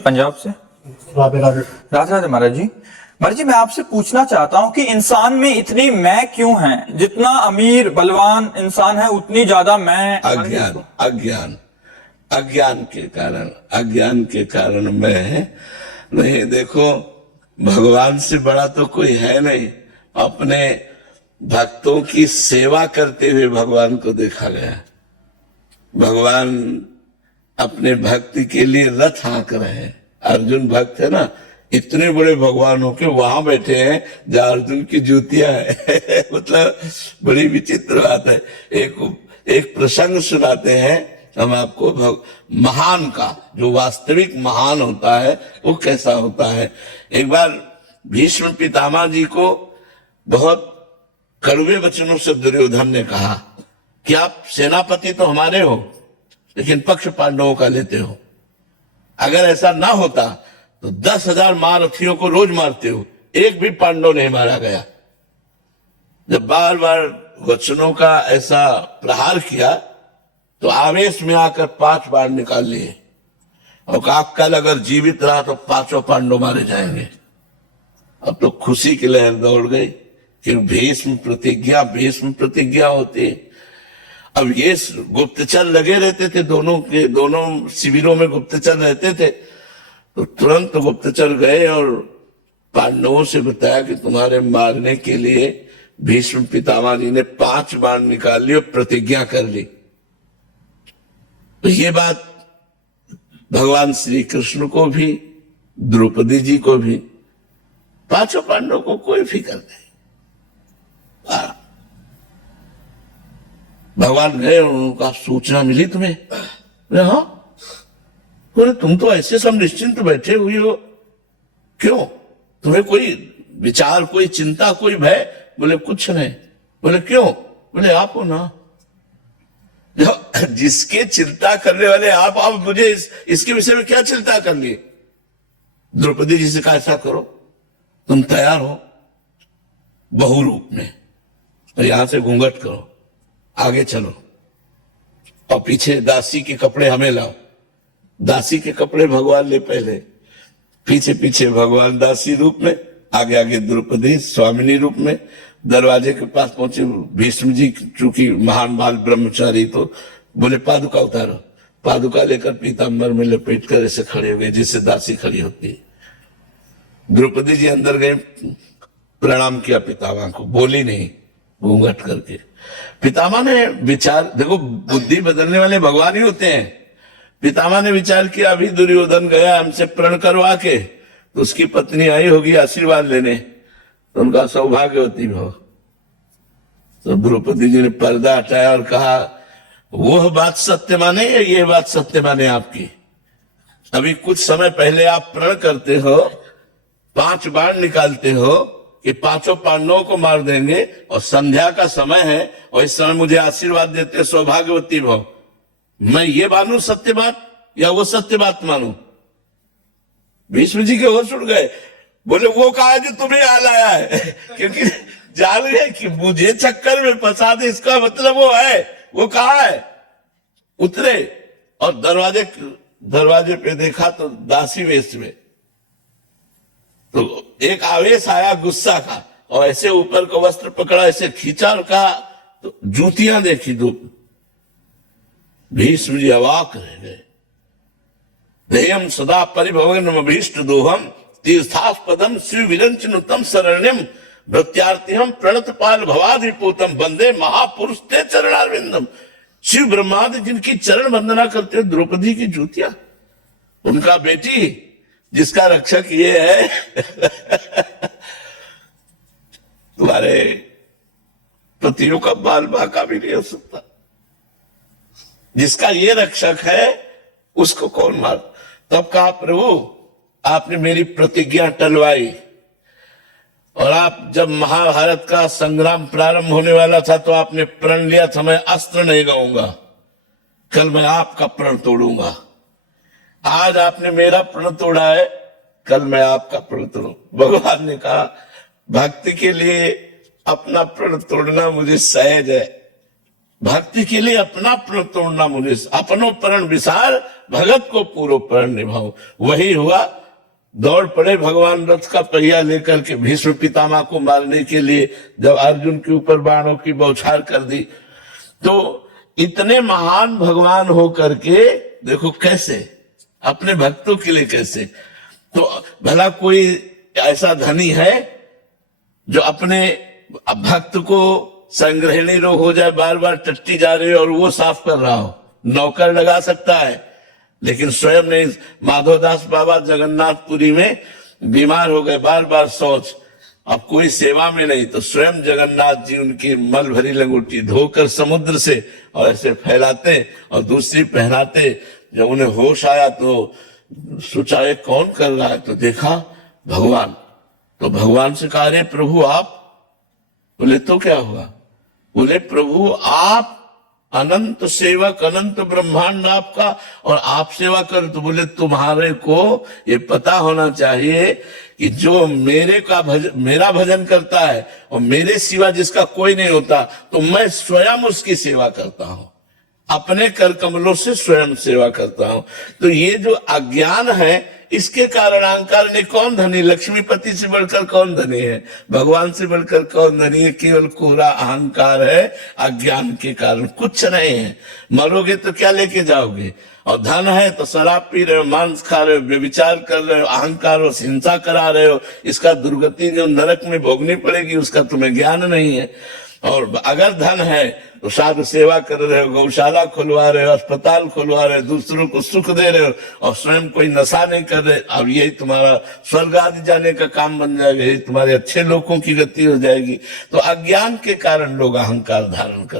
पंजाब से। राधे राधे। राधे राधे महाराज जी। महाराज जी, मैं आपसे पूछना चाहता हूँ कि इंसान में इतनी मैं क्यों है? जितना अमीर बलवान इंसान है उतनी ज्यादा मैं। अज्ञान अज्ञान अज्ञान के कारण मैं है। नहीं, देखो, भगवान से बड़ा तो कोई है नहीं। अपने भक्तों की सेवा करते हुए भगवान को देखा गया। भगवान अपने भक्ति के लिए रथ हाँक रहे हैं। अर्जुन भक्त है ना, इतने बड़े भगवान होके वहां बैठे हैं जहां अर्जुन की जूतियां है मतलब बड़ी विचित्र बात है। एक प्रसंग सुनाते हैं हम आपको। महान का जो वास्तविक महान होता है वो कैसा होता है। एक बार भीष्म पितामह जी को बहुत कड़वे वचनों से दुर्योधन ने कहा कि आप सेनापति तो हमारे हो, लेकिन पक्ष पांडवों का लेते हो। अगर ऐसा ना होता तो 10,000 महारथियों को रोज मारते हो, एक भी पांडव नहीं मारा गया। जब बार बार वचनों का ऐसा प्रहार किया तो आवेश में आकर 5 बार निकाल लिए और कहा कल अगर जीवित रहा तो 5 पांडव मारे जाएंगे। अब तो खुशी की लहर दौड़ गई कि भीष्म प्रतिज्ञा होती है। अब ये गुप्तचर लगे रहते थे, दोनों शिविरों में गुप्तचर रहते थे। तो तुरंत गुप्तचर गए और पांडवों से बताया कि तुम्हारे मारने के लिए भीष्म पितामह जी ने 5 बार निकाल ली और प्रतिज्ञा कर ली। तो ये बात भगवान श्री कृष्ण को भी, द्रौपदी जी को भी, 5 पांडवों को कोई फिक्र नहीं। भगवान गए और उनका सूचना मिली तुम्हें? हाँ। बोले तुम तो ऐसे सब निश्चिंत बैठे हुए हो, क्यों? तुम्हें कोई विचार, कोई चिंता, कोई भय? बोले कुछ नहीं। बोले क्यों? बोले आप हो ना, जिसके चिंता करने वाले आप मुझे इसके विषय में क्या चिंता करनी? द्रौपदी जी से कहा ऐसा करो, तुम तैयार हो बहु रूप में, और यहां से घूंघट करो, आगे चलो और पीछे दासी के कपड़े हमें लाओ। दासी के कपड़े भगवान ले पहले, पीछे पीछे भगवान दासी रूप में, आगे आगे द्रौपदी स्वामिनी रूप में। दरवाजे के पास पहुंचे भीष्म जी, चूंकि महान बाल ब्रह्मचारी, तो बोले पादुका उतारो। पादुका लेकर पीताम्बर में लपेट कर ऐसे खड़े हो गए जैसे दासी खड़ी होती है। द्रौपदी जी अंदर गए, प्रणाम किया पितामह को, बोली नहीं, घूंघट करके। पितामह ने विचार, देखो बुद्धि बदलने वाले भगवान ही होते हैं। पितामह ने विचार किया अभी दुर्योधन गया हमसे प्रण करवा के, तो उसकी पत्नी आई होगी आशीर्वाद लेने, तो उनका सौभाग्यवती हो। तो द्रौपदी जी ने पर्दा हटाया और कहा वो बात सत्य माने या ये बात सत्य माने आपकी? अभी कुछ समय पहले आप प्रण करते हो, 5 बाण निकालते हो कि 5 पांडवों को मार देंगे, और संध्या का समय है और इस समय मुझे आशीर्वाद देते सौभाग्यवती भव। मैं ये मानू सत्य बात या वो सत्य बात मानू? भीष्म जी के होश उड़ गए। बोले वो कहा जो तुम्हें हाल आया है क्योंकि जान रहे कि मुझे चक्कर में फंसा दे, इसका मतलब वो है। वो कहा है? उतरे और दरवाजे पे देखा तो दासी वेश में। तो एक आवेश आया गुस्सा का, और ऐसे ऊपर को वस्त्र पकड़ा, ऐसे खींचा और कहा, तो जूतियां देखी दो। भीष्म जी अवाक रह गए। ध्येयम सदा परिभवनम भीष्ट दोहम तीर्थास्पदम शिव विरंचनुतम शरण्यम भृत्यार्थिहम प्रणत पाल भवाधिपूतम वंदे महापुरुष ते चरणारविंदम। शिव ब्रह्मादि जिनकी चरण वंदना करते, द्रौपदी की जूतियां, उनका बेटी जिसका रक्षक ये है तुम्हारे पतियों का बाल बाका भी नहीं हो सकता। जिसका ये रक्षक है उसको कौन मार? तब कहा प्रभु आपने मेरी प्रतिज्ञा टलवाई, और आप जब महाभारत का संग्राम प्रारंभ होने वाला था तो आपने प्रण लिया था मैं अस्त्र नहीं गाऊंगा, कल मैं आपका प्रण तोड़ूंगा। आज आपने मेरा प्रण तोड़ा है, कल मैं आपका प्रण तोड़ू। भगवान ने कहा भक्ति के लिए अपना प्रण तोड़ना मुझे सहज है। भक्ति के लिए अपना प्रण तोड़ना मुझे, अपनो प्रण विसार भगत को पूर्व प्रण निभाओ। वही हुआ, दौड़ पड़े भगवान रथ का पहिया लेकर के भीष्म पितामह को मारने के लिए, जब अर्जुन के ऊपर बाणों की बौछार कर दी। तो इतने महान भगवान हो करके देखो कैसे अपने भक्तों के लिए कैसे। तो भला कोई ऐसा धनी है जो अपने भक्त को संग्रहणी रोग हो जाए, बार बार टट्टी जा रही हो और वो साफ कर रहा हो? नौकर लगा सकता है, लेकिन स्वयं नहीं। माधवदास बाबा जगन्नाथपुरी में बीमार हो गए, बार बार शौच, अब कोई सेवा में नहीं, तो स्वयं जगन्नाथ जी उनकी मल भरी लंगोटी धोकर समुद्र से और ऐसे फैलाते और दूसरी पहनाते। जब उन्हें होश आया तो सोचा ये कौन कर रहा है, तो देखा भगवान। तो भगवान से कहा, अरे प्रभु आप? बोले तो क्या हुआ? बोले प्रभु आप अनंत सेवक, अनंत ब्रह्मांड आपका, और आप सेवा कर। तो बोले तुम्हारे को ये पता होना चाहिए कि जो मेरा भजन करता है और मेरे सिवा जिसका कोई नहीं होता, तो मैं स्वयं उसकी सेवा करता हूं, अपने कर कमलों से स्वयं सेवा करता हूं। तो ये जो अज्ञान है, इसके कारण अहंकार ने, कौन धनी? लक्ष्मीपति से बढ़कर कौन धनी है? भगवान से बढ़कर कौन धनी है? केवल कोरा अहंकार है, अज्ञान के कारण कुछ नहीं है। मरोगे तो क्या लेके जाओगे? और धन है तो शराब पी रहे हो, मांस खा रहे हो, व्यभिचार कर रहे हो, अहंकार और हिंसा करा रहे हो। इसका दुर्गति जो नरक में भोगनी पड़ेगी, उसका तुम्हें ज्ञान नहीं है। और अगर धन है तो साधु सेवा कर रहे हो, गौशाला खुलवा रहे हो, अस्पताल खुलवा रहे हो, दूसरों को सुख दे रहे हो, और स्वयं कोई नशा नहीं कर रहे। अब यही तुम्हारा स्वर्ग आदि जाने का काम बन जाएगा, यही तुम्हारे अच्छे लोगों की गति हो जाएगी। तो अज्ञान के कारण लोग अहंकार धारण कर